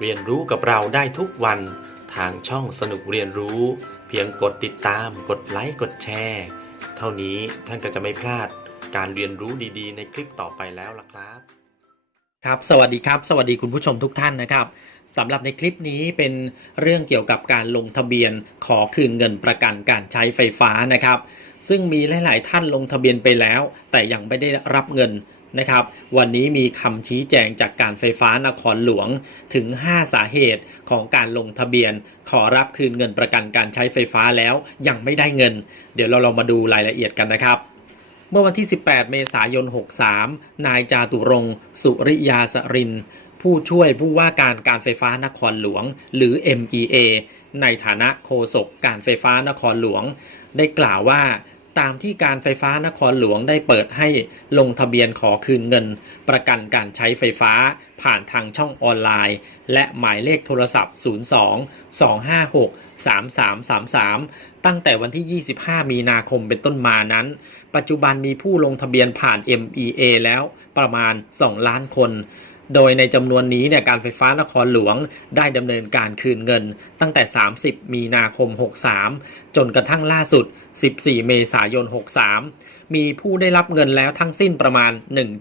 เรียนรู้กับเราได้ทุกวันทางช่องสนุกเรียนรู้ เพียงกดติดตาม กดไลค์กดแชร์เท่านี้ท่านก็จะไม่พลาดการเรียนรู้ดีๆ ในคลิปต่อไปแล้วล่ะครับ ครับ สวัสดีครับ สวัสดีคุณผู้ชมทุกท่านนะครับสำหรับในคลิปนี้เป็นเรื่องเกี่ยวกับการลงทะเบียนขอคืนเงินประกันการใช้ไฟฟ้านะครับ ซึ่งมีหลาย ๆ ท่านลงทะเบียนไปแล้ว แต่ยังไม่ได้รับเงิน นะครับ วันนี้มีคำชี้แจงจากการไฟฟ้านครหลวงถึง 5 สาเหตุของการลงทะเบียน ขอรับคืนเงินประกันการใช้ไฟฟ้าแล้วยังไม่ได้เงิน เดี๋ยวเราลองมาดูรายละเอียดกันนะครับเมื่อวันที่ 18 เมษายน 63 นายจาตุรงสุริยาสริน ผู้ช่วยผู้ว่าการการไฟฟ้านครหลวง หรือ MEA ในฐานะโฆษกการไฟฟ้านครหลวง ได้กล่าวว่า ตามที่การไฟฟ้านครหลวงได้เปิดให้ลงทะเบียนขอคืนเงิน ประกันการใช้ไฟฟ้าผ่านทางช่องออนไลน์ และหมายเลขโทรศัพท์ 02 256 3333 ตั้งแต่วันที่ 25 มีนาคมเป็นต้นมานั้น ปัจจุบันมีผู้ลงทะเบียนผ่าน MEA แล้วประมาณ 2 ล้านคนโดยในจำนวนนี้เนี่ยการไฟฟ้านครหลวงได้ดำเนินการคืนเงิน ตั้งแต่ 30 มีนาคม 63 จนกระทั่งล่าสุด 14 เมษายน 63 มีผู้ได้รับเงินแล้วทั้งสิ้นประมาณ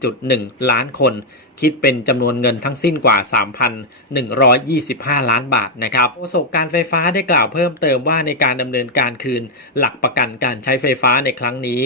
1.1 ล้านคน คิดเป็นจำนวนเงินทั้งสิ้นกว่า 3,125 ล้านบาทนะครับโฆษกการไฟฟ้าได้กล่าวเพิ่มเติมว่าในการดำเนินการคืน หลักประกันการใช้ไฟฟ้าในครั้งนี้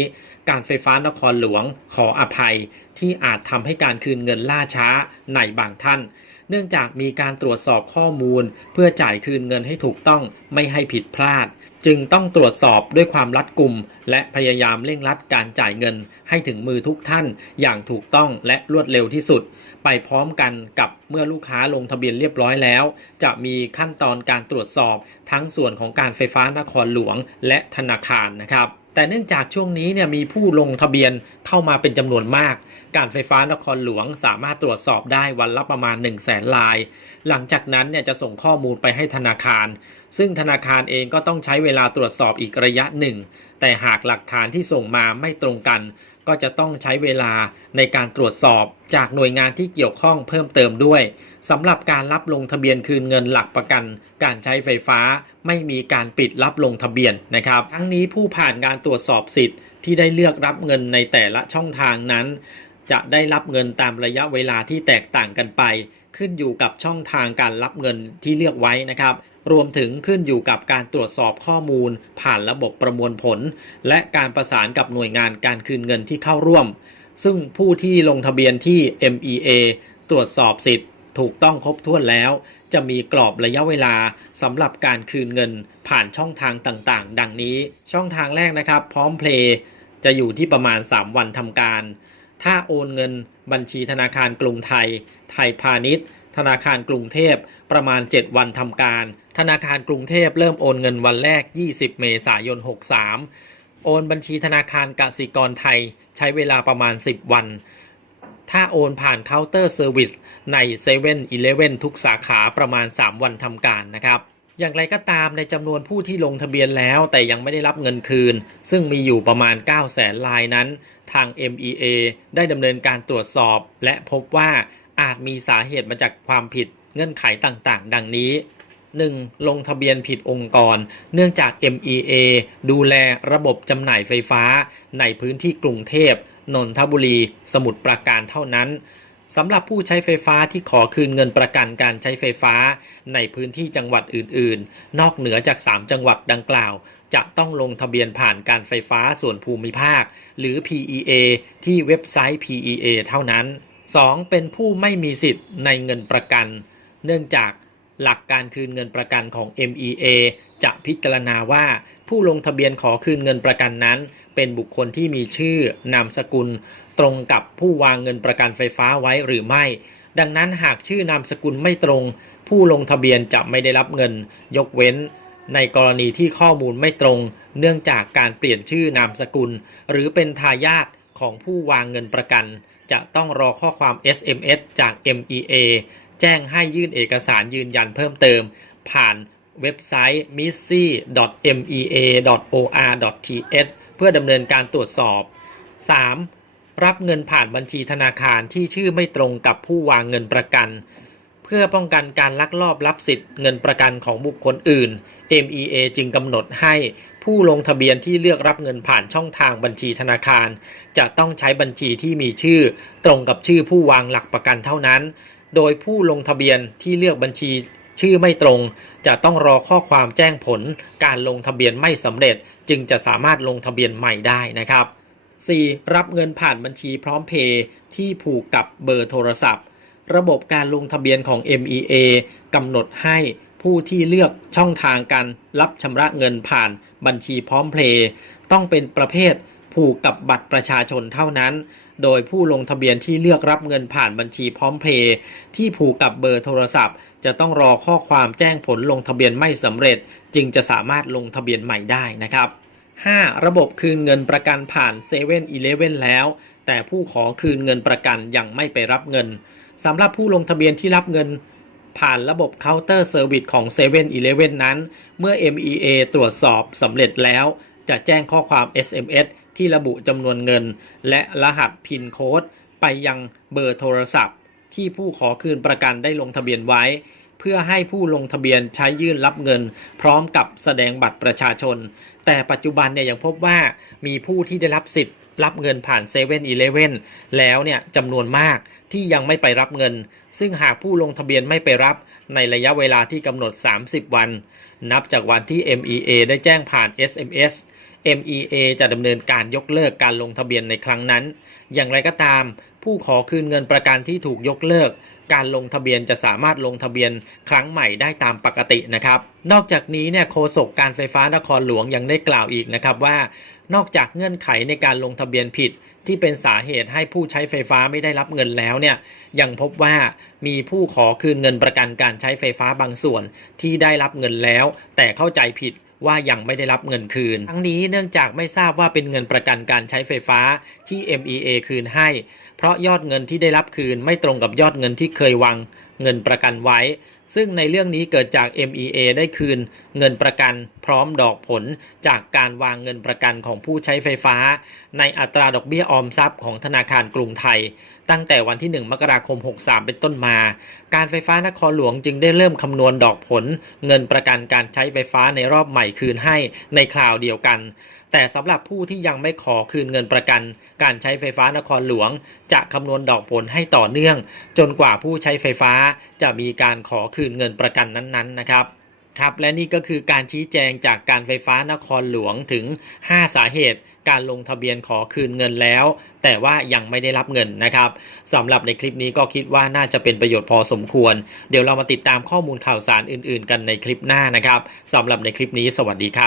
การไฟฟ้านครหลวงขออภัยที่อาจทำให้การคืนเงินล่าช้าในบางท่าน เนื่องจากมีการตรวจสอบข้อมูล เพื่อจ่ายคืนเงินให้ถูกต้องไม่ให้ผิดพลาด จึงต้องตรวจสอบด้วยความรัดกุม และพยายามเร่งรัดการจ่ายเงินให้ถึงมือทุกท่านอย่างถูกต้องและรวดเร็วที่สุด ไปพร้อมกันกับเมื่อลูกค้าลงทะเบียนเรียบร้อยแล้ว จะมีขั้นตอนการตรวจสอบทั้งส่วนของการไฟฟ้านครหลวงและธนาคารนะครับ แต่เนื่องจากช่วงนี้เนี่ยมีผู้ลงทะเบียนเข้ามาเป็นจำนวนมาก การไฟฟ้านครหลวงสามารถตรวจสอบได้วันละประมาณ 1 0 0 0 0แสนลาย หลังจากนั้นเนี่ยจะส่งข้อมูลไปให้ธนาคาร ซึ่งธนาคารเองก็ต้องใช้เวลาตรวจสอบอีกระยะหนึ่ง แต่หากหลักฐานที่ส่งมาไม่ตรงกัน ก็จะต้องใช้เวลาในการตรวจสอบจากหน่วยงานที่เกี่ยวข้องเพิ่มเติมด้วยสำหรับการรับลงทะเบียนคืนเงินหลักประกัน การใช้ไฟฟ้าไม่มีการปิดรับลงทะเบียนนะครับ ทั้งนี้ผู้ผ่านการตรวจสอบสิทธิ์ที่ได้เลือกรับเงินในแต่ละช่องทางนั้น จะได้รับเงินตามระยะเวลาที่แตกต่างกันไป ขึ้นอยู่กับช่องทางการรับเงินที่เลือกไว้นะครับ รวมถึงขึ้นอยู่กับการตรวจสอบข้อมูล ผ่านระบบประมวลผล และการประสานกับหน่วยงานการคืนเงินที่เข้าร่วม ซึ่งผู้ที่ลงทะเบียนที่ MEA ตรวจสอบสิทธิ์ถูกต้องครบถ้วนแล้ว จะมีกรอบระยะเวลาสำหรับการคืนเงิน ผ่านช่องทางต่างๆ ดังนี้ ช่องทางแรกนะครับ พร้อมเพลย์จะอยู่ที่ประมาณ 3 วันทำการ ถ้าโอนเงินบัญชีธนาคารกรุงไทย ไทยพาณิชย์ ธนาคารกรุงเทพประมาณ 7 วันทำการ ธนาคารกรุงเทพเริ่มโอนเงินวันแรก 20 เมษายน 63 โอนบัญชีธนาคารกสิกรไทยใช้เวลาประมาณ 10 วัน ถ้าโอนผ่านเคาน์เตอร์เซอร์วิสใน7 e เ e ่ e อทุกสาขาประมาณ 3 วันทำการนะครับ อย่างไรก็ตามในจำนวนผู้ที่ลงทะเบียนแล้วแต่ยังไม่ได้รับเงินคืน ซึ่งมีอยู่ประมาณ 9 0 0แสนลายนั้น ทาง MEA ได้ดำเนินการตรวจสอบ และพบว่าอาจมีสาเหตุมาจากความผิดเงื่อนไขต่างๆ ดังนี้ 1. ลงทะเบียนผิดองค์กร เนื่องจาก MEA ดูแลระบบจำหน่ายไฟฟ้า ในพื้นที่กรุงเทพ นนทบุรี สมุทรปราการเท่านั้น สำหรับผู้ใช้ไฟฟ้าที่ขอคืนเงินประกันการใช้ไฟฟ้าในพื้นที่จังหวัดอื่น ๆ นอกเหนือจาก 3 จังหวัดดังกล่าว จะต้องลงทะเบียนผ่านการไฟฟ้าส่วนภูมิภาค หรือ PEA ที่เว็บไซต์ PEA เท่านั้น 2. เป็นผู้ไม่มีสิทธิ์ในเงินประกัน เนื่องจากหลักการคืนเงินประกันของ MEA จะพิจารณาว่าผู้ลงทะเบียนขอคืนเงินประกันนั้น เป็นบุคคลที่มีชื่อนามสกุล ตรงกับผู้วางเงินประกันไฟฟ้าไว้หรือไม่ ดังนั้นหากชื่อนามสกุลไม่ตรง ผู้ลงทะเบียนจะไม่ได้รับเงิน ยกเว้น ในกรณีที่ข้อมูลไม่ตรง เนื่องจากการเปลี่ยนชื่อนามสกุล หรือเป็นทายาทของผู้วางเงินประกัน จะต้องรอข้อความ SMS จาก MEA แจ้งให้ยื่นเอกสารยืนยันเพิ่มเติม ผ่านเว็บไซต์ missy.mea.or.th เพื่อดำเนินการตรวจสอบ 3. รับเงินผ่านบัญชีธนาคารที่ชื่อไม่ตรงกับผู้วางเงินประกัน เพื่อป้องกันการลักลอบรับสิทธิ์เงินประกันของบุคคลอื่น MEA จึงกำหนดให้ผู้ลงทะเบียนที่เลือกรับเงินผ่านช่องทางบัญชีธนาคาร จะต้องใช้บัญชีที่มีชื่อ ตรงกับชื่อผู้วางหลักประกันเท่านั้น โดยผู้ลงทะเบียนที่เลือกบัญชีชื่อไม่ตรง จะต้องรอข้อความแจ้งผล การลงทะเบียนไม่สำเร็จจึงจะสามารถลงทะเบียนใหม่ได้นะครับ 4. รับเงินผ่านบัญชีพร้อมเพย์ที่ผูกกับเบอร์โทรศัพท์ ระบบการลงทะเบียนของ MEA กำหนดให้ผู้ที่เลือกช่องทางการรับชำระเงินผ่านบัญชีพร้อมเพย์ต้องเป็นประเภทผูกกับบัตรประชาชนเท่านั้น โดยผู้ลงทะเบียนที่เลือกรับเงินผ่านบัญชีพร้อมเพย์ที่ผูกกับเบอร์โทรศัพท์ จะต้องรอข้อความแจ้งผลลงทะเบียนไม่สำเร็จ จึงจะสามารถลงทะเบียนใหม่ได้นะครับ 5. ระบบคืนเงินประกันผ่าน7 e เ e ่ e อแล้ว แต่ผู้ขอคืนเงินประกันยังไม่ไปรับเงินสำหรับผู้ลงทะเบียนที่รับเงินผ่านระบบเคาน์เตอร์เซอร์วิสของ7 e เ e ่ e อนั้น เมื่อ MEA ตรวจสอบสำเร็จแล้ว จะแจ้งข้อความ SMS ที่ระบุจำนวนเงิน และรหัสพินโค้ดไปยังเบอร์โทรศัพท์ ที่ผู้ขอคืนประกันได้ลงทะเบียนไว้ เพื่อให้ผู้ลงทะเบียนใช้ยื่นรับเงิน พร้อมกับแสดงบัตรประชาชน แต่ปัจจุบันเนี่ยยังพบว่ามีผู้ที่ได้รับสิทธิ์ รับเงินผ่าน7 e เ e ่ e อแล้วเนี่ยจำนวนมากที่ยังไม่ไปรับเงิน ซึ่งหากผู้ลงทะเบียนไม่ไปรับในระยะเวลาที่กำหนด 30 วัน นับจากวันที่ MEA ได้แจ้งผ่าน SMS MEA จะดำเนินการยกเลิกการลงทะเบียนในครั้งนั้น อย่างไรก็ตาม ผู้ขอคืนเงินประกันที่ถูกยกเลิก การลงทะเบียนจะสามารถลงทะเบียนครั้งใหม่ได้ตามปกตินะครับ นอกจากนี้เนี่ยโฆษกการไฟฟ้านครหลวงยังได้กล่าวอีกนะครับว่า นอกจากเงื่อนไขในการลงทะเบียนผิด ที่เป็นสาเหตุให้ผู้ใช้ไฟฟ้าไม่ได้รับเงินแล้วเนี่ยยังพบว่ามีผู้ขอคืนเงินประกันการใช้ไฟฟ้าบางส่วนที่ได้รับเงินแล้ว แต่เข้าใจผิด ว่ายังไม่ได้รับเงินคืน ทั้งนี้เนื่องจากไม่ทราบว่าเป็นเงินประกันการใช้ไฟฟ้าที่ MEA คืนให้ เพราะยอดเงินที่ได้รับคืนไม่ตรงกับยอดเงินที่เคยวางเงินประกันไว้ ซึ่งในเรื่องนี้เกิดจาก MEA ได้คืนเงินประกันพร้อมดอกผลจากการวางเงินประกันของผู้ใช้ไฟฟ้า ในอัตราดอกเบี้ยออมทรัพย์ของธนาคารกรุงไทย ตั้งแต่วันที่ 1 มกราคม 63 เป็นต้นมา การไฟฟ้านครหลวงจึงได้เริ่มคำนวณดอกผล เงินประกันการใช้ไฟฟ้าในรอบใหม่คืนให้ในคราวเดียวกัน แต่สำหรับผู้ที่ยังไม่ขอคืนเงินประกัน การใช้ไฟฟ้านครหลวง จะคำนวณดอกผลให้ต่อเนื่อง จนกว่าผู้ใช้ไฟฟ้าจะมีการขอคืนเงินประกันนั้นๆนะครับครับและนี่ก็คือการชี้แจงจากการไฟฟ้านครหลวงถึง 5 สาเหตุการลงทะเบียนขอคืนเงินแล้ว แต่ว่ายังไม่ได้รับเงินนะครับสำหรับในคลิปนี้ก็คิดว่าน่าจะเป็นประโยชน์พอสมควร เดี๋ยวเรามาติดตามข้อมูลข่าวสารอื่นๆ กันในคลิปหน้านะครับสำหรับในคลิปนี้สวัสดีครับ